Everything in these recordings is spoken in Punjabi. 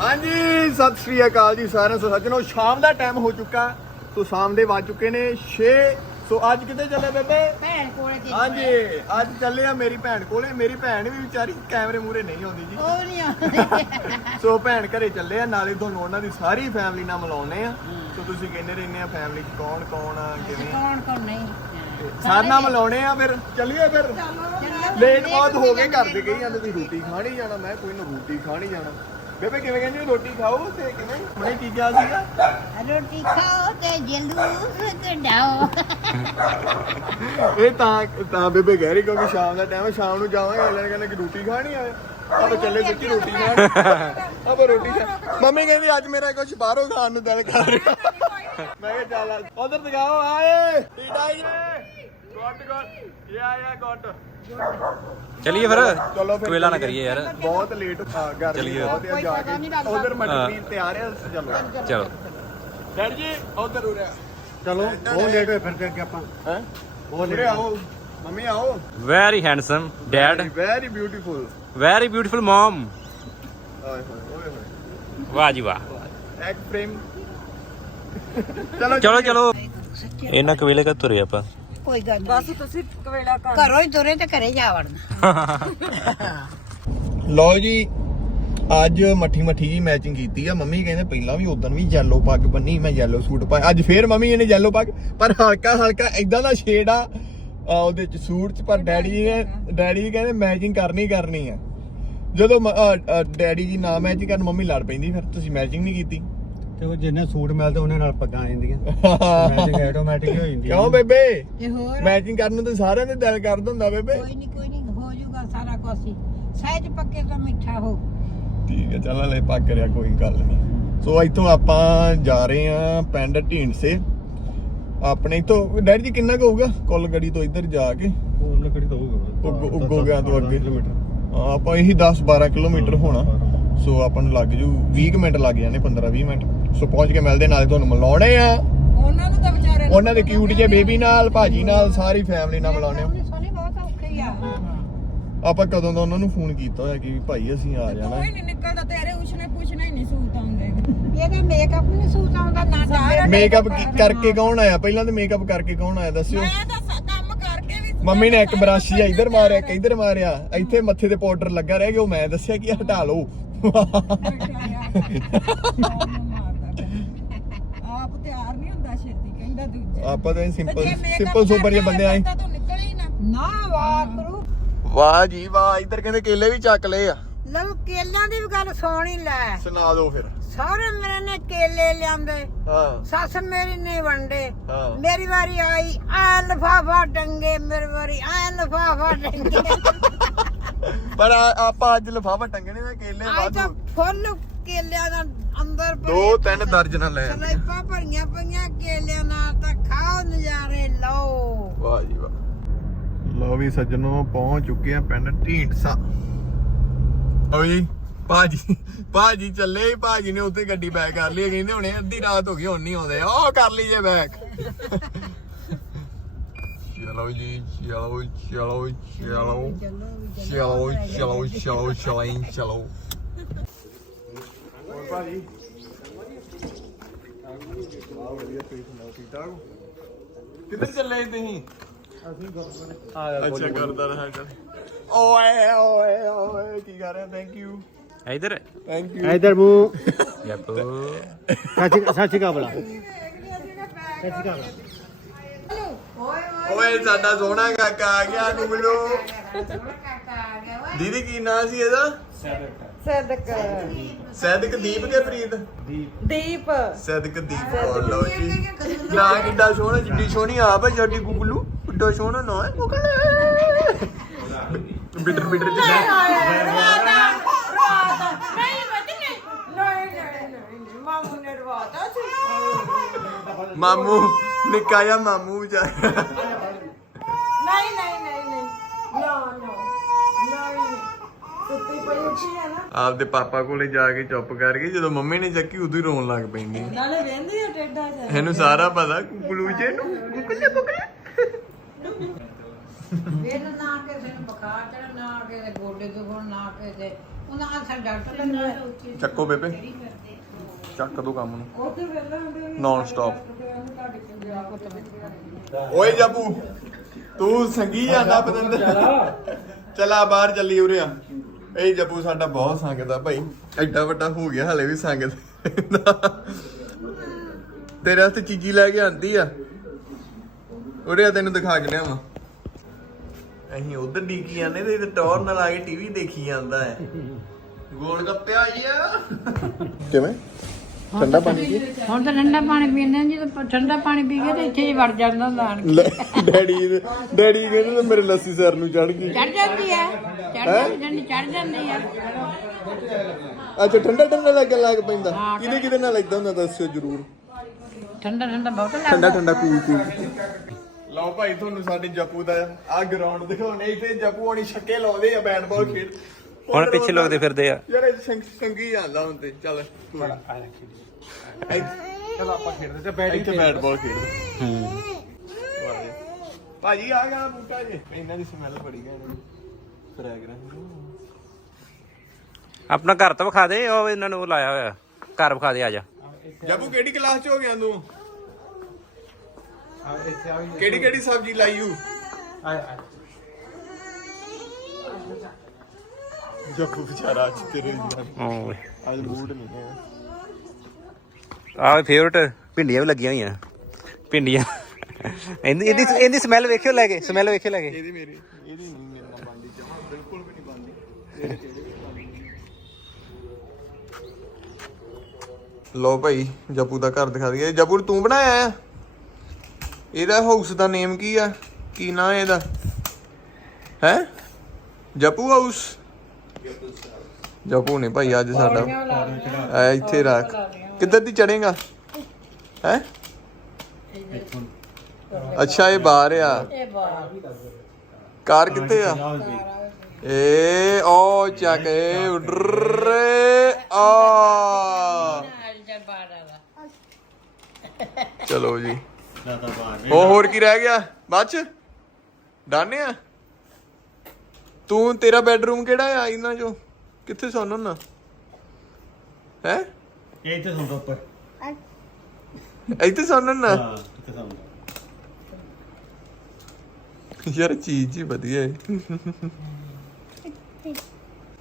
ਹਾਂਜੀ ਸਤਿ ਸ੍ਰੀ ਅਕਾਲ ਜੀ ਸਾਰਿਆਂ ਨੂੰ। ਸੱਜਣੋ ਸ਼ਾਮ ਦਾ ਟਾਈਮ ਹੋ ਚੁੱਕਾ। ਸੋ ਸ਼ਾਮ ਦੇ ਵੱਜ ਚੁੱਕੇ ਨੇ 6 ਸੋ ਅੱਜ ਕਿੱਥੇ ਚੱਲੇ ਬੇਬੇ? ਭੈਣ ਕੋਲੇ ਗਈ ਹਾਂਜੀ ਅੱਜ ਚੱਲੇ ਆ ਮੇਰੀ ਭੈਣ ਕੋਲੇ। ਮੇਰੀ ਭੈਣ ਵੀ ਵਿਚਾਰੀ ਕੈਮਰੇ ਮੂਰੇ ਨਹੀਂ ਆਉਂਦੀ ਜੀ। ਉਹ ਨਹੀਂ ਆਉਂਦੀ। ਸੋ ਭੈਣ ਘਰੇ ਚੱਲੇ ਆ ਨਾਲੇ ਤੁਹਾਨੂੰ ਉਹਨਾਂ ਦੀ ਸਾਰੀ ਫੈਮਿਲੀ ਨਾਲ ਮਿਲਾਉਣੇ ਆ। ਸੋ ਤੁਸੀਂ ਕਹਿੰਦੇ ਰਹਿੰਦੇ ਆ ਫੈਮਿਲੀ ਚ ਕੌਣ ਕੌਣ ਆ ਕਿਵੇਂ? ਕੌਣ ਕੌਣ ਨਹੀਂ। ਸਾਰਿਆਂ ਨਾਲ ਮਿਲਾਉਣੇ ਆ ਫਿਰ। ਚੱਲੀਏ ਫਿਰ। ਲੇਟ ਬਹੁਤ ਹੋ ਗਏ ਘਰ ਦੇ ਕਹੀ ਜਾਂਦੇ ਤੁਸੀਂ ਰੋਟੀ ਖਾਣੀ ਜਾਣਾ। ਮੈਂ ਕੋਈ ਨਾ ਰੋਟੀ ਖਾਣੀ ਜਾਣਾ। ਬੇਬੇ ਕਿਵੇਂ ਕਹਿੰਦੀ ਰੋਟੀ ਖਾਓ ਤੇ ਕਿਵੇਂ? ਹੁਣੇ ਕੀ ਕਿਹਾ ਸੀਗਾ? ਰੋਟੀ ਖਾਓ ਤੇ ਜਲੂਸ ਕਢਾਓ। ਇਹ ਤਾਂ ਤਾਂ ਬੇਬੇ ਕਹਿ ਰਹੀ ਕਿਉਂਕਿ ਸ਼ਾਮ ਦਾ ਟਾਈਮ ਹੈ ਸ਼ਾਮ ਨੂੰ ਜਾਵਾਂਗੇ ਅਗਲੇ ਨੇ ਕਹਿੰਦਾ ਕਿ ਰੋਟੀ ਖਾਣੀ ਆ। ਆਪਾਂ ਚੱਲੇ ਸੱਚੀ ਰੋਟੀ ਖਾਣ? ਆਪਾਂ ਰੋਟੀ ਖਾ ਮੰਮੀ ਕਹਿੰਦੀ ਅੱਜ ਮੇਰਾ ਕੁਝ ਬਾਹਰੋਂ ਖਾਣ ਨੂੰ ਦਿਲ ਕਰ ਰਿਹਾ। ਮੈਂ ਕਿਹਾ ਚੱਲ ਉਧਰ ਦਿਖਾਓ ਆਏ। ਟੀਡਾ ਜੀ। ਗੋਟ ਗੋਟ ਯਾ ਯਾ ਗੋਟ। ਚਲਿਏ ਫਿਰ। ਚਲੋ ਫਿਰ ਨਾ। ਕਰੀਏ ਯਾਰ। ਬਹੁਤ ਲੇਟ ਆ ਗਰਮੀ ਚੱਲੀਏ। ਬਹੁਤ ਆ ਜਾ ਕੇ। ਉਧਰ ਮਟਰੀ ਤਿਆਰ ਆ ਚਲੋ। ਚਲੋ। ਡੈਡ ਜੀ ਉਧਰ ਉਰੇ ਚਲੋ ਬਹੁਤ ਲੇਟ ਹੋਏ ਫਿਰ ਤੇ ਅੱਗੇ ਆਪਾਂ। ਹੈ? ਬਹੁਤ ਉਰੇ ਆਓ ਮੰਮੀ ਆਓ। Very handsome dad very beautiful very beautiful mum ਓਏ ਹੋਏ ਓਏ ਹੋਏ। ਵਾਹ ਜੀ ਵਾਹ। ਐਗ ਫਰੇਮ ਚਲੋ ਚਲੋ ਚਲੋ। ਇਹਨਾਂ ਕਵੇਲੇ ਕਾ ਤੁਰੇ ਆਪਾਂ। ਕੋਈ ਗੱਲ ਨਹੀਂ। ਬਸ ਤੁਸੀਂ ਕਵੇਲਾ ਕਰ ਘਰੋਂ ਹੀ ਤੁਰੇ ਤੇ ਘਰੇ ਜਾ ਵੜਨਾ। ਲਓ ਜੀ ਅੱਜ ਮੱਠੀ ਮੱਠੀ ਜੀ ਮੈਚਿੰਗ ਕੀਤੀ ਆ। ਮੰਮੀ ਕਹਿੰਦੇ ਪਹਿਲਾਂ ਵੀ ਉਦੋਂ ਵੀ ਯੈਲੋ ਪੱਗ ਬੰਨੀ ਮੈਂ ਯੈਲੋ ਸੂਟ ਪਾਇਆ। ਅੱਜ ਫੇਰ ਮੰਮੀ ਇਹਨੇ ਯੈਲੋ ਪੱਗ ਪਰ ਹਲਕਾ ਹਲਕਾ ਇਦਾਂ ਦਾ ਸ਼ੇਡ ਆ ਉਹਦੇ ਚ ਸੂਟ ਚ ਪਰ ਡੈਡੀ ਜੀ ਨੇ ਡੈਡੀ ਜੀ ਕਹਿੰਦੇ ਮੈਚਿੰਗ ਕਰਨੀ ਕਰਨੀ ਆ। ਜਦੋਂ ਡੈਡੀ ਜੀ ਨਾ ਮੈਚਿੰਗ ਕਰਨ ਮੰਮੀ ਲੜ ਪੈਂਦੀ ਫਿਰ ਤੁਸੀਂ ਮੈਚਿੰਗ ਨਹੀਂ ਕੀਤੀ। ਤੇ ਉਹ ਜਿੰਨੇ ਸੂਟ ਮਿਲਦੇ ਉਹਨੇ ਨਾਲ ਪੱਗਾਂ ਆ ਜਾਂਦੀਆਂ। ਮੈਚਿੰਗ ਆਟੋਮੈਟਿਕ ਹੋ ਜਾਂਦੀ ਕਿਉਂ ਬੇਬੇ? ਤੇ ਹੋਰ? ਮੈਚਿੰਗ ਕਰਨ ਨੂੰ ਤਾਂ ਸਾਰਿਆਂ ਦੇ ਦਿਲ ਕਰਦਾ ਹੁੰਦਾ ਬੇਬੇ। ਕੋਈ ਨਹੀਂ ਕੋਈ ਨਹੀਂ ਹੋ ਜਾਊਗਾ ਸਾਰਾ ਕੁਝ ਹੀ। ਸਹਿਜ ਪੱਕੇ ਤੋਂ ਮਿੱਠਾ ਹੋ। ਠੀਕ ਹੈ ਚੱਲ ਹਲੇ ਪੱਕ ਰਿਆ ਕੋਈ ਗੱਲ ਨਹੀਂ ਸੋ ਇੱਥੋਂ ਆਪਾਂ ਜਾ ਰਹੇ ਆ ਪਿੰਡ ਢੀਂਡਸੇ। ਆਪਣੇ ਇੱਥੋਂ ਡੈਡੀ ਜੀ ਕਿੰਨਾ ਕੁ ਹੋਊਗਾ ਕੁੱਲ ਗੜੀ ਤੋਂ ਇੱਧਰ ਜਾ ਕੇ? ਉਹ ਲੱਕੜੀ ਤੋਂ ਹੋਊਗਾ। ਉੱਗ- ਉੱਗੋ ਗਿਆ ਤੋਂ ਅੱਗੇ। ਕਿਲੋਮੀਟਰ। ਹਾਂ, ਆਪਾਂ ਇਹੀ 10 12 ਕਿਲੋਮੀਟਰ ਹੋਣਾ। ਸੋ ਆਪਾਂ ਨੂੰ ਲੱਗ ਜੂ 20 ਕੁ ਮਿੰਟ ਲੱਗ ਜਾਣੇ 15 20 ਮਿੰਟ। ਸੋ ਪਹੁੰਚ ਕੇ ਮਿਲਦੇ ਨਾਲੇ ਤੁਹਾਨੂੰ ਮਿਲਾਉਣੇ ਆ। ਉਹਨਾਂ ਨੂੰ ਤਾਂ ਵਿਚਾਰੇ ਉਹਨਾਂ ਦੇ ਕਿਊਟ ਜਿਹੇ ਬੇਬੀ ਨਾਲ ਭਾਜੀ ਨਾਲ ਸਾਰੀ ਫੈਮਿਲੀ ਨਾਲ ਮਿਲਾਉਣੇ ਆ। ਸੋਨੀ ਬਹੁਤ ਔਖੀ ਆ। ਆਪਾਂ ਕਦੋਂ ਦਾ ਉਹਨਾਂ ਨੂੰ ਫੋਨ ਕੀਤਾ ਹੋਇਆ ਕਿ ਭਾਈ ਅਸੀਂ ਆ ਜਾਣਾ। ਕੋਈ ਨਹੀਂ ਨਿਕਲਦਾ ਤੇਰੇ ਉਸਨੇ ਪੁੱਛਣਾ ਹੀ ਨਹੀਂ ਸੂਟ ਆਉਂਦੇ। ਇਹਦਾ ਮੇਕਅਪ ਨਹੀਂ ਸੂਟ ਆਉਂਦਾ ਨਾ ਡਾਇਰ ਮੇਕਅਪ ਕਰਕੇ ਕੌਣ ਆਇਆ? ਪਹਿਲਾਂ ਤਾਂ ਮੇਕਅਪ ਕਰਕੇ ਕੌਣ ਆਇਆ ਦੱਸਿਓ। ਮੈਂ ਤਾਂ ਸ- ਕੰਮ ਕਰਕੇ ਵੀ ਮੰਮੀ ਨੇ ਇੱਕ ਬਰਾਸ਼ੀ ਇੱਧਰ ਮਾਰਿਆ ਇੱਕ ਇੱਧਰ ਮਾਰਿਆ। ਇੱਥੇ ਮੱਥੇ ਤੇ ਪਾਊਡਰ ਲੱਗਾ ਰਹਿ ਗਿਆ ਉਹ ਮੈਂ ਦੱਸਿਆ ਕਿ ਹਟਾ ਲਓ। ਆਪ ਤਿਆਰ ਨਹੀਂ ਹੁੰਦਾ ਛੇਤੀ ਕਹਿੰਦਾ ਦੂਜੇ। ਆਪਾਂ ਤਾਂ ਸਿੰਪਲ ਸਿੰਪਲ ਸੁਪਰ ਜਿਹੇ ਬੰਦੇ ਆਏ। ਤਾਂ ਤੂੰ ਨਿਕਲ ਹੀ ਨਾ। ਨਾ ਵਾਖਰੂ ਵਾਹ ਜੀ ਵਾਹ ਇੱਧਰ ਕਹਿੰਦੇ ਕੇਲੇ ਵੀ ਚੱਕ ਲਏ ਆ। ਲਓ ਕੇਲਿਆਂ ਦੀ ਵੀ ਗੱਲ ਸੋਣੀ ਲੈ। ਸੁਣਾ ਦਿਓ ਫਿਰ। ਸਾਰੇ ਮੇਰੇ ਨੇ ਕੇਲੇ ਲਿਆਂਦੇ। ਹਾਂ। ਸੱਸ ਮੇਰੀ ਨੇ ਵੰਡੇ। ਹਾਂ। ਮੇਰੀ ਵਾਰੀ ਆਈ ਆ ਲਫਾਫਾ ਟੰਗੇ ਮੇਰੀ ਵਾਰੀ ਆ ਲਫਾਫਾ ਟੰਗੇ ਪਰ ਆ- ਆਪਾਂ ਅੱਜ ਲਫਾਫਾ ਟੰਗਣੇ ਨੇ ਕੇਲੇ ਅੱਜ ਤਾਂ ਵਾਧੂ ਫੁੱਲ ਕੇਲਿਆਂ ਦਾ ਅੰਦਰ ਦੋ ਤਿੰਨ ਦਰਜਨਾਂ ਲੈ ਆਂਦੇ। ਸਲਾਈਪਾਂ ਭਰੀਆਂ ਪਈਆਂ ਕੇਲਿਆਂ ਨਾਲ ਤਾਂ ਖਾਓ ਨਜ਼ਾਰੇ ਲਓ। ਵਾਹ ਜੀ ਵਾਹ। ਲਓ ਵੀ ਸੱਜਣੋ ਪਹੁੰਚ ਚੁੱਕੇ ਆ ਪਿੰਡ ਢੀਂਡਸਾ। ਓ ਜੀ ਭਾਜੀ ਭਾਜੀ ਚੱਲੇ ਭਾਜੀ ਨੇ ਉੱਥੇ ਗੱਡੀ ਬੈਕ ਕਰ ਲਈ ਕਹਿੰਦੇ ਹੁਣੇ ਅੱਧੀ ਰਾਤ ਹੋ ਗਈ ਹੁਣ ਨਹੀਂ ਆਉਂਦੇ। ਉਹ ਕਰ ਲਈ ਜੇ ਬੈਕ। ਚਲੋ ਜੀ ਚਲੋ ਚਲੋ ਚਲੋ ਚਲੋ ਚਲੋ ਚਲੋ ਚਲਾਈ ਚਲੋ ਹੋਰ ਭਾਜੀ ਆ ਵਧੀਆ ਤੁਸੀਂ ਸੁਣਾਓ ਠੀਕ ਠਾਕ ਹੋ? ਕਿੱਧਰ ਚੱਲੇ ਸੀ ਤੁਸੀਂ? ਅੱਛਾ ਕਰਦਾ ਰਹਾ ਕਰ ਓਏ ਓਏ ਓਏ ਕੀ ਕਰ ਰਿਹਾ ਥੈਂਕ ਯੂ ਇਧਰ। ਥੈਂਕ ਯੂ ਇਧਰ ਮੂੰਹ ਯਾਪੋ। ਸੱਚੀ ਸੱਚੀ ਕਾ ਬਲਾ। ਸੱਚੀ ਕਾ ਓਏ ਸਾਡਾ ਸੋਹਣਾ ਕਾਕਾ ਆ ਗਿਆ ਗੁਗਲੂ। ਦੀਦੀ ਕੀ ਨਾਂ ਸੀ ਇਹਦਾ? ਸਦਕ। ਸੈਦਕ ਦੀਪ ਕੇ ਪ੍ਰੀਤ? ਦੀਪ। ਸੈਦਕ ਦੀਪ ਕੌਰ ਲਓ ਜੀ। ਨਾ ਕਿੱਡਾ ਸੋਹਣਾ ਜਿੱਡੀ ਸੋਹਣੀ ਆਪ ਹੈ ਸਾਡੀ ਗੁਗਲੂ। ਕਿੱਡਾ ਸੋਹਣਾ ਨਾ ਹੈ ਗੁਗਲੂ। ਬਿਟਰ ਬਿਟਰ ਮਾਮੂ ਨੇ ਰਵਾਤਾ ਸੀ। ਮਾਮੂ ਨਿੱਕਾ ਜਿਹਾ ਮਾਮੂ ਵਿਚਾਰਾ। ਨਹੀਂ ਨਹੀਂ ਨਹੀਂ ਨਹੀਂ। ਨਾ ਨਾ ਨਹੀਂ ਸੁੱਤੀ ਪਈ ਉੱਠੀ ਹੈ ਨਾ। ਆਪਦੇ ਪਾਪਾ ਕੋਲੇ ਜਾ ਕੇ ਚੁੱਪ ਕਰ ਗਈ ਜਦੋਂ ਮੰਮੀ ਨੇ ਚੱਕੀ ਉਦੋਂ ਹੀ ਰੋਣ ਲੱਗ ਪੈਂਦੀ ਨਾਲੇ ਵੇਂਦੀ ਆ ਟੇਡਾ ਜਾ ਇਹਨੂੰ ਸਾਰਾ ਪਤਾ ਕੁਕਲੂ ਜੇ ਨੂੰ ਕੁਕਲੇ ਕੁਕਲੇ ਫਿਰ ਨਾ ਕਿਸੇ ਨੂੰ ਬੁਖਾਰ ਨਾ ਕਿਸੇ ਗੋਡੇ ਦੁਖਣ ਨਾ ਕਿਸੇ ਉਹਨਾਂ ਆਖਰ ਡਾਕਟਰ ਨੇ ਚੱਕੋ ਬੇਬੇ। ਚੱਕ ਦੋ ਕੰਮ ਨੂੰ। ਨਾਨ ਸਟਾਪ ਓਏ ਜੱਪੂ ਤੂੰ ਸੰਗੀ ਜਾਂਦਾ ਪਤੰਦਰ। ਚਲਾ ਬਾਹਰ ਚੱਲੀ ਉਰੇ ਆ। ਇਹ ਜੱਪੂ ਸਾਡਾ ਬਹੁਤ ਸੰਗਦਾ ਭਾਈ। ਐਡਾ ਵੱਡਾ ਹੋ ਗਿਆ ਹਲੇ ਵੀ ਸੰਗਤ। ਤੇਰੇ ਵਾਸਤੇ ਚੀਜੀ ਲੈ ਕੇ ਆਂਦੀ ਆ। ਉਰੇ ਆ ਤੈਨੂੰ ਦਿਖਾ ਕੇ ਲਿਆਵਾਂ। ਅਸੀਂ ਉਧਰ ਡੀਕੀ ਜਾਂਦੇ ਤੇ ਇਹ ਟੌਰ ਨਾਲ ਆ ਕੇ ਟੀਵੀ ਦੇਖੀ ਜਾਂਦਾ ਹੈ। ਗੋਲ ਗੱਪੇ ਆਈ ਆ। ਕਿਵੇਂ? ਠੰਡਾ ਪਾਣੀ ਹੁਣ ਤਾਂ ਠੰਡਾ ਪਾਣੀ ਪੀਂਦੇ ਹਾਂ ਜਦੋਂ ਠੰਡਾ ਪਾਣੀ ਪੀ ਕੇ ਤੇ ਇੱਥੇ ਹੀ ਵੜ ਜਾਂਦਾ ਹੁੰਦਾ ਆਣ ਕੇ। ਲੈ, ਡੈਡੀ ਡੈਡੀ ਕਹਿੰਦੇ ਮੇਰੇ ਲੱਸੀ ਸਰ ਨੂੰ ਚੜ ਗਈ। ਚੜ ਜਾਂਦੀ ਹੈ? ਚੜ ਜਾਂਦੀ ਚੜ ਜਾਂਦੀ ਹੈ ਅੱਛਾ ਠੰਡਾ ਠੰਡਾ ਲੱਗਣ ਲੱਗ ਪੈਂਦਾ। ਕਿਹਦੇ ਕਿਹਦੇ ਨਾਲ ਲੱਗਦਾ ਹੁੰਦਾ ਦੱਸਿਓ ਜਰੂਰ। ਠੰਡਾ ਠੰਡਾ ਬਹੁਤ ਠੰਡਾ ਲੱਗਦਾ। ਠੰਡਾ ਕੂਲ ਕੂਲ ਲਓ ਭਾਈ ਤੁਹਾਨੂੰ ਸਾਡੇ ਜੱਪੂ ਦਾ ਆ ਗਰਾਊਂਡ ਦਿਖਾਉਣੇ। ਇੱਥੇ ਜੱਪੂ ਹੋਣੀ ਛੱਕੇ ਲਾਉਂਦੇ ਆ ਬੈਟਬਾਲ ਖੇਡ। ਹੁਣ ਪਿੱਛੇ ਲੋਕਦੇ ਫਿਰਦੇ ਆ। ਯਾਰ ਇਹ ਸੰਗ ਸੰਗੀ ਜਾਂਦਾ ਹੁਣ ਤੇ ਚੱਲ। ਚਲ ਆਪਾਂ ਖੇਡਦੇ ਤੇ ਬੈਟਿੰਗ ਇੱਥੇ ਬੈਟਬਾਲ ਖੇਡ ਹੂੰ ਭਾਜੀ ਆ ਗਿਆ ਬੂਟਾ ਜੀ। ਇਹਨਾਂ ਦੀ ਸਮੈਲ ਬੜੀ ਘੈਂਟ ਫ੍ਰੈਗਰੈਂਸ ਆਪਣਾ ਘਰ ਤਾਂ ਵਿਖਾ ਦੇ ਉਹ ਇਹਨਾਂ ਨੂੰ ਉਹ ਲਾਇਆ ਹੋਇਆ। ਘਰ ਵਿਖਾ ਦੇ ਆ ਜਾ। ਜੱਪੂ ਕਿਹੜੀ ਕਲਾਸ ਚ ਹੋ ਗਿਆ ਤੂੰ? ਆ ਇੱਥੇ ਆ ਕਿਹੜੀ ਕਿਹੜੀ ਸਬਜ਼ੀ ਲਾਈ ਹੂ ਆ ਆ ਜੱਪੂ ਵਿਚਾਰਾ ਅੱਜ ਤੇਰੇ ਨਾਲ ਓਏ ਅੱਜ ਮੂਡ ਨਹੀਂ ਹੈ। ਆ ਫੇਵਰਟ ਭਿੰਡੀਆਂ ਵੀ ਲੱਗੀਆਂ ਹੋਈਆਂ। ਭਿੰਡੀਆਂ। ਇਹਦੀ ਇਹਦੀ ਇਹਦੀ ਸਮੈਲ ਵੇਖਿਓ ਲੈ ਕੇ ਸਮੈਲ ਵੇਖਿਓ ਲੈ ਕੇ। ਇਹਦੀ ਮੇਰੀ ਇਹਦੀ ਨਹੀਂ ਮੇਰੇ ਨਾਲ ਬੰਦੀ ਜਮਾ ਬਿਲਕੁਲ ਵੀ ਨਹੀਂ ਬੰਦੀ ਇਹਦੇ ਕਿਹੜੇ ਵੀ ਬੰਦੀ ਲੋ ਭਾਈ ਜੱਪੂ ਦਾ ਘਰ ਦਿਖਾ ਦਈਏ। ਜੱਪੂ ਤੂੰ ਬਣਾਇਆ ਆ? ਇਹਦਾ ਹਾਊਸ ਦਾ ਨੇਮ ਕੀ ਆ? ਕੀ ਨਾਂ ਇਹਦਾ? ਹੈ? ਜੱਪੂ ਹਾਊਸ ਜੱਪੂ ਨੇ ਭਾਈ ਅੱਜ ਸਾਡਾ। ਐ ਇੱਥੇ ਰੱਖ। ਕਿੱਧਰ ਦੀ ਚੜੇਗਾ ਹੈ? ਅੱਛਾ ਇਹ ਬਾਹਰ ਆ। ਇਹ ਬਾਹਰ। ਕਾਰ ਕਿੱਥੇ ਆ? ਏ ਓ ਚੱਕ। ਏ ਉੱਡਰ। ਆ। ਚਲੋ ਜੀ। ਉਹ ਹੋਰ ਕੀ ਰਹਿ ਗਿਆ? ਬਾਅਦ ਚ? ਡਾਨੇ ਆ? ਤੂੰ ਤੇਰਾ ਬੈਡਰੂਮ ਕਿਹੜਾ ਆ ਇਹਨਾਂ ਚੋਂ? ਕਿੱਥੇ ਸੌਣ ਹੁੰਦਾ ਹੈ? ਇਹ ਇੱਥੇ ਸੌਂਦਾ ਉੱਪਰ। ਇੱਥੇ ਸੌਣ ਹੁੰਦਾ ਹਾਂ ਇੱਥੇ ਸੌਂਦਾ ਯਾਰ ਚੀਜ਼ ਹੀ ਵਧੀਆ ਹੈ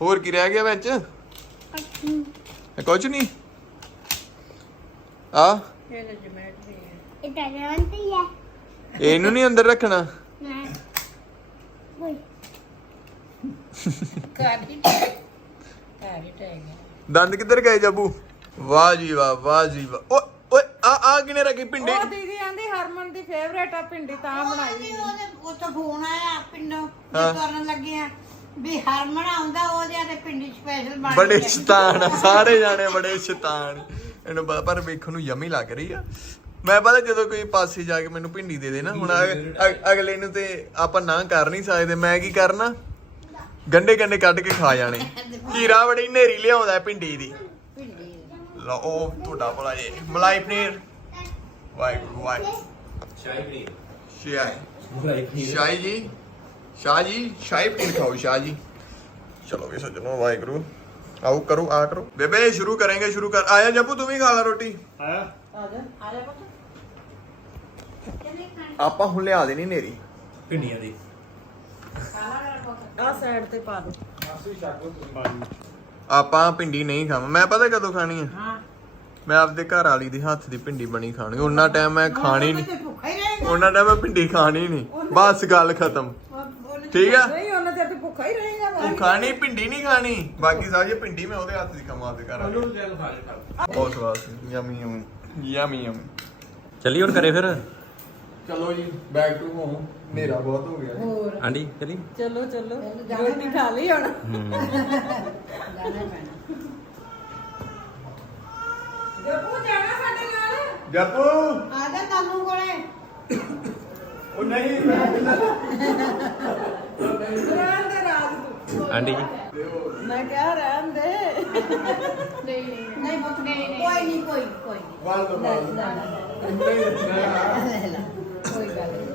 ਹੋਰ ਕੀ ਰਹਿ ਗਿਆ ਵਿੱਚ? ਇਹ ਕੁਝ ਨਹੀਂ। ਆ। ਇਹ ਤਾਂ ਹੈ. ਇਹਨੂੰ ਨਹੀਂ ਅੰਦਰ ਰੱਖਣਾ. Uy. ਘਰ ਹੀ ਘਰ ਹੀ ਟੈਗਾ ਦੰਦ ਕਿੱਧਰ ਗਏ ਜੱਬੂ? ਵਾਹ ਜੀ ਵਾਹ ਵਾਹ ਜੀ ਵਾਹ। ਓਏ ਓਏ ਆ ਆ ਕਿਨੇ ਰੱਖੀ ਪਿੰਡੀ ਉਹ ਦੀਦੀ ਆਂਦੀ ਹਰਮਨ ਦੀ ਫੇਵਰੇਟ ਆ ਭਿੰਡੀ ਤਾਂ ਬਣਾਈ ਉਹਦੇ ਉਹ ਤੋਂ ਫੋਨ ਆਇਆ ਪਿੰਡੋਂ ਹਾਂ। ਕਰਨ ਲੱਗੇ ਆ ਵੀ ਹਰਮਨ ਆਉਂਦਾ ਉਹਦੇ ਤੇ ਪਿੰਡੀ ਸਪੈਸ਼ਲ ਬਣ ਬੜੇ ਗਈ ਆ। ਸ਼ੈਤਾਨ ਆ, ਸਾਰੇ ਜਾਣੇ ਬੜੇ ਸ਼ੈਤਾਨ। ਇਹਨੂੰ ਪਤਾ ਪਰ ਵੇਖਣ ਨੂੰ ਯਮੀ ਲੱਗ ਰਹੀ ਆ। ਮੈਂ ਪਤਾ ਜਦੋਂ ਕੋਈ ਪਾਸੇ ਜਾ ਕੇ ਮੈਨੂੰ ਭਿੰਡੀ ਦੇ ਦੇ ਨਾ ਹੁਣ ਅਗ- ਅਗ- ਅਗਲੇ ਨੂੰ ਤੇ ਆਪਾਂ ਨਾ ਕਰ ਨਹੀਂ ਸਕਦੇ ਮੈਂ ਕੀ ਕਰਨਾ? ਗੰਡੇ ਗੰਡੇ ਕੱਢ ਕੇ ਖਾ ਜਾਣੇ। ਕੀਰਾ ਬੜੀ ਨੇਰੀ ਲਿਆਉਂਦਾ ਭਿੰਡੀ ਦੀ। ਲਓ ਉਹ ਤੁਹਾਡਾ ਭਲਾ ਜੇ ਮਲਾਈ ਪਨੀਰ। ਵਾਹਿਗੁਰੂ ਵਾਹਿਗੁਰੂ। ਸ਼ਾਹੀ ਪਨੀਰ। ਸ਼ਾਹੀ। ਸ਼ਾਹੀ ਜੀ। ਸ਼ਾਹ ਜੀ ਸ਼ਾਹੀ ਪਨੀਰ ਖਾਓ ਸ਼ਾਹ ਜੀ। ਚਲੋ ਵੀ ਸੱਜਣੋ ਵਾਹਿਗੁਰੂ। ਆਓ ਕਰੋ ਆ ਕਰੋ। ਬੇਬੇ ਸ਼ੁਰੂ ਕਰਾਂਗੇ ਸ਼ੁਰੂ ਕਰ। ਆਇਆ ਜੱਪੂ ਤੂੰ ਵੀ ਖਾ ਲੈ ਰੋਟੀ। ਆਇਆ। ਆ ਜਾ ਆ ਜਾ ਪੁੱਤ। ਆਪਾਂ ਹੁਣ ਲਿਆ ਦੇਣੀ ਨੇਰੀ ਭਿੰਡੀਆਂ ਦੀ। ਆ ਸਾਈਡ ਤੇ ਪਾ ਦੋ। ਆਪਾਂ ਭਿੰਡੀ ਨਹੀਂ ਖਾਵਾਂ। ਮੈਂ ਪਤਾ ਕਦੋਂ ਖਾਣੀ ਹੈ ਹਾਂ। ਮੈਂ ਆਪਦੇ ਘਰ ਵਾਲੀ ਦੇ ਹੱਥ ਦੀ ਭਿੰਡੀ ਬਣੀ ਖਾਣੀ। ਉਹਨਾਂ ਟਾਈਮ ਮੈਂ ਖਾਣੀ ਨਹੀਂ। ਤੇ ਭੁੱਖਾ ਹੀ ਰਹੇਗਾ ਉਹਨਾਂ ਟਾਈਮ ਮੈਂ ਭਿੰਡੀ ਖਾਣੀ ਨਹੀਂ। ਬਸ ਗੱਲ ਖਤਮ। ਠੀਕ ਆ? ਨਹੀਂ ਉਹਨਾਂ ਤੇ ਤੇ ਭੁੱਖਾ ਹੀ ਰਹੇਗਾ। ਤੂੰ ਖਾਣੀ ਭਿੰਡੀ ਨਹੀਂ ਖਾਣੀ? ਬਾਕੀ ਸਾਰੀ ਭਿੰਡੀ ਮੈਂ ਉਹਦੇ ਹੱਥ ਦੀ ਖਾਵਾਂ ਆਪਦੇ ਘਰ ਵਾਲੀ। ਬਹੁਤ ਸਵਾਦ ਸੀ। Yummy yummy. Yummy yummy. ਚੱਲੀ ਹੁਣ ਕਰੇ ਫਿਰ? ਚਲੋ ਜੀ ਬੈਕ ਟੂ ਹੋਮ ਹਨੇਰਾ ਬਹੁਤ ਹੋ ਗਿਆ ਹੋਰ? ਆਂਟੀ ਚੱਲੀ? ਚਲੋ ਚਲੋ। ਰੋਟੀ ਖਾ ਲਈ ਹੁਣ। ਜੱਪੂ ਜਾਣਾ ਸਾਡੇ ਨਾਲ? ਜੱਪੂ! ਆ ਜਾ ਤਾਨੂੰ ਕੋਲੇ। ਉਹ ਨਹੀਂ ਰਹਿਣ ਦੇ ਰਾਜ ਤੂੰ। ਆਂਟੀ ਮੈਂ ਕਿਹਾ ਰਹਿਣ ਦੇ। ਨਹੀਂ ਪੁੱਤ ਨਹੀਂ ਕੋਈ ਨਹੀਂ ਕੋਈ ਕੋਈ ਨਹੀਂ। ਵੱਲ ਤੋਂ ਵੱਲ। ਕੋਈ ਗੱਲ ਨਹੀਂ।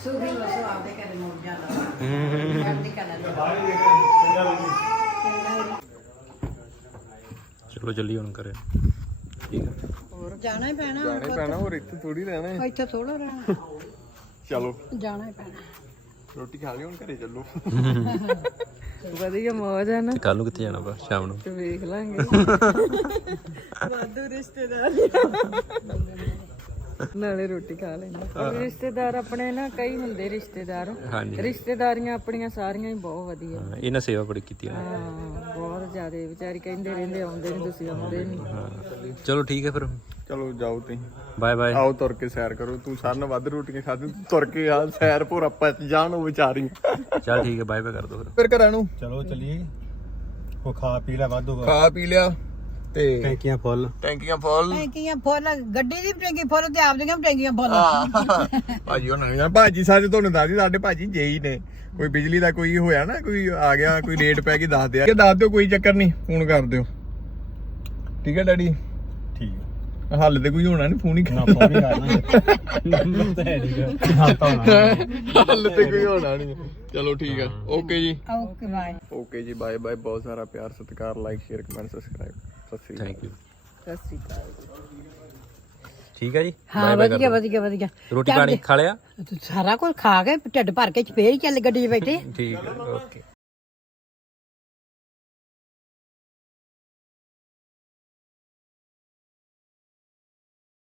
ਵਸੋ ਆਪਦੇ ਘਰੇ ਮੁੜ ਜਲਦੀ ਚਲੋ ਚੱਲੀ ਹੁਣ ਕਰੇ ਠੀਕ ਹੈ ਹੋਰ ਜਾਣਾ ਹੀ ਪੈਣਾ ਜਾਣੇ ਪੈਣਾ ਹੋਰ ਇੱਥੇ ਥੋੜੀ ਰਹਿਣਾ ਹੈ। ਇੱਥੇ ਥੋੜਾ ਰਹਿਣਾ। ਚਲੋ। ਜਾਣਾ ਹੀ ਪੈਣਾ। ਰੋਟੀ ਖਾ ਲਈ ਹੁਣ ਘਰੇ ਚੱਲੋ। ਵਧੀਆ ਮੌਜ ਹੈ ਨਾ। ਕੱਲ ਨੂੰ ਕਿੱਥੇ ਜਾਣਾ ਬਾ ਸ਼ਾਮ ਨੂੰ? ਤੇ ਵੇਖ ਲਾਂਗੇ। ਵਾਧੂ ਰਿਸ਼ਤੇਦਾਰ। ਨਾਲੇ ਰੋਟੀ ਖਾ ਲੈਂਦੇ। ਰਿਸ਼ਤੇਦਾਰ ਆਪਣੇ ਨਾ ਕਈ ਹੁੰਦੇ ਰਿਸ਼ਤੇਦਾਰ। ਹਾਂਜੀ। ਰਿਸ਼ਤੇਦਾਰੀਆਂ ਆਪਣੀਆਂ ਸਾਰੀਆਂ ਹੀ ਬਹੁਤ ਵਧੀਆ। ਹਾਂ, ਇਹਨਾਂ ਸੇਵਾ ਬੜੀ ਕੀਤੀ ਹੈ ਹਾਂ ਬਹੁਤ ਜ਼ਿਆਦਾ। ਵਿਚਾਰੀ ਕਹਿੰਦੇ ਰਹਿੰਦੇ ਆਉਂਦੇ ਨਹੀਂ ਤੁਸੀਂ ਆਉਂਦੇ ਨਹੀਂ। ਹਾਂ। ਚਲੋ ਠੀਕ ਹੈ ਫਿਰ। ਚਲੋ ਜਾਓ ਤੁਸੀਂ। Bye bye. ਆਓ ਤੁਰ ਕੇ ਸੈਰ ਕਰੋ। ਤੂੰ ਸਾਰਿਆਂ ਨਾਲੋਂ ਵੱਧ ਰੋਟੀਆਂ ਖਾਦੀ ਤੂੰ ਤੁਰ ਕੇ ਆ ਸੈਰ ਭੋਰਾ ਪਚ ਜਾਣ ਉਹ ਵਿਚਾਰੀ। ਚੱਲ ਠੀਕ ਹੈ ਬਾਏ ਬਾਏ ਕਰ ਦੋ ਫਿਰ। ਫਿਰ ਘਰਾਂ ਨੂੰ। ਚਲੋ ਚੱਲੀਏ। ਉਹ ਖਾ ਪੀ ਲੈ ਵਾਧੂ ਖਾ ਪੀ ਲਿਆ। ਤੇ ਟੈਂਕੀਆਂ ਫੁੱਲ। ਟੈਂਕੀਆਂ ਫੁੱਲ। ਟੈਂਕੀਆਂ ਫੁੱਲ ਗੱਡੀ ਦੀ ਟੈਂਕੀ ਫੁੱਲ ਤੇ ਆਪਦੀਆਂ ਵੀ ਟੈਂਕੀਆਂ ਫੁੱਲ। ਭਾਜੀ ਉਹਨਾਂ ਨੇ ਭਾਜੀ ਸਾਡੇ ਤੁਹਾਨੂੰ ਦੱਸਦੀ ਸਾਡੇ ਭਾਜੀ ਜੇਈ ਨੇ। ਕੋਈ ਬਿਜਲੀ ਦਾ ਕੋਈ ਹੋਇਆ ਨਾ ਕੋਈ ਆ ਗਿਆ ਕੋਈ ਰੇਟ ਪੈ ਗਈ ਦੱਸ ਦਿਆ। ਕਿ ਦੱਸ ਦਿਓ ਕੋਈ ਚੱਕਰ ਨਹੀਂ ਫੋਨ ਕਰ ਦਿਓ। ਠੀਕ ਹੈ ਡੈਡੀ? ਠੀਕ ਹੱਲ ਤੇ ਕੋਈ ਹੋਣਾ ਨਹੀਂ ਫੋਨ ਹੀ ਨਾ ਫੋਨ ਹੀ ਕਰਨਾ। ਹਾਂ ਤਾਂ ਹੋਣਾ। ਹੱਲ ਤੇ ਕੋਈ ਹੋਣਾ ਨਹੀਂ। ਚਲੋ ਠੀਕ ਆ ਓਕੇ ਜੀ। Okay bye. ਓਕੇ ਜੀ ਬਾਏ ਬਾਏ ਬਹੁਤ ਸਾਰਾ ਪਿਆਰ ਸਤਿਕਾਰ like share comment subscribe. Thank you ਸਤਿ ਸ਼੍ਰੀ ਅਕਾਲ ਠੀਕ ਹੈ ਜੀ? ਹਾਂ ਵਧੀਆ ਵਧੀਆ ਵਧੀਆ। ਰੋਟੀ ਪਾਣੀ ਖਾ ਲਿਆ? ਸਾਰਾ ਕੁਝ ਖਾ ਕੇ ਢਿੱਡ ਭਰ ਕੇ ਫੇਰ ਹੀ ਚੱਲ ਗੱਡੀ 'ਚ ਬੈਠੇ। ਠੀਕ ਹੈ ਓਕੇ।